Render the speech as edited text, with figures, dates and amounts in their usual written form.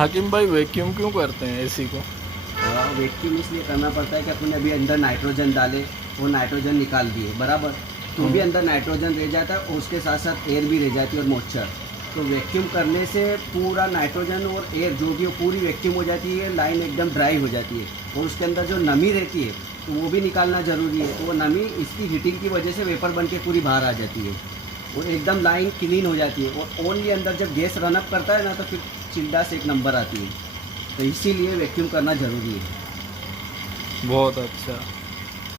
हाकिम भाई वैक्यूम क्यों करते हैं एसी को? वैक्यूम इसलिए करना पड़ता है कि अपने अभी अंदर नाइट्रोजन डाले, वो नाइट्रोजन निकाल दिए बराबर, तो भी अंदर नाइट्रोजन रह जाता है और उसके साथ साथ एयर भी रह जाती है और मॉइस्चर। तो वैक्यूम करने से पूरा नाइट्रोजन और एयर जो भी हो पूरी वैक्यूम हो जाती है, लाइन एकदम ड्राई हो जाती है और उसके अंदर जो नमी रहती है तो वो भी निकालना ज़रूरी है। तो वो नमी इसकी हीटिंग की वजह से वेपर बन के पूरी बाहर आ जाती है और एकदम लाइन क्लीन हो जाती है। और ओनली अंदर जब गैस रनअप करता है ना तो फिर चिल्डास एक नंबर आती है। तो इसीलिए वैक्यूम करना ज़रूरी है। बहुत अच्छा।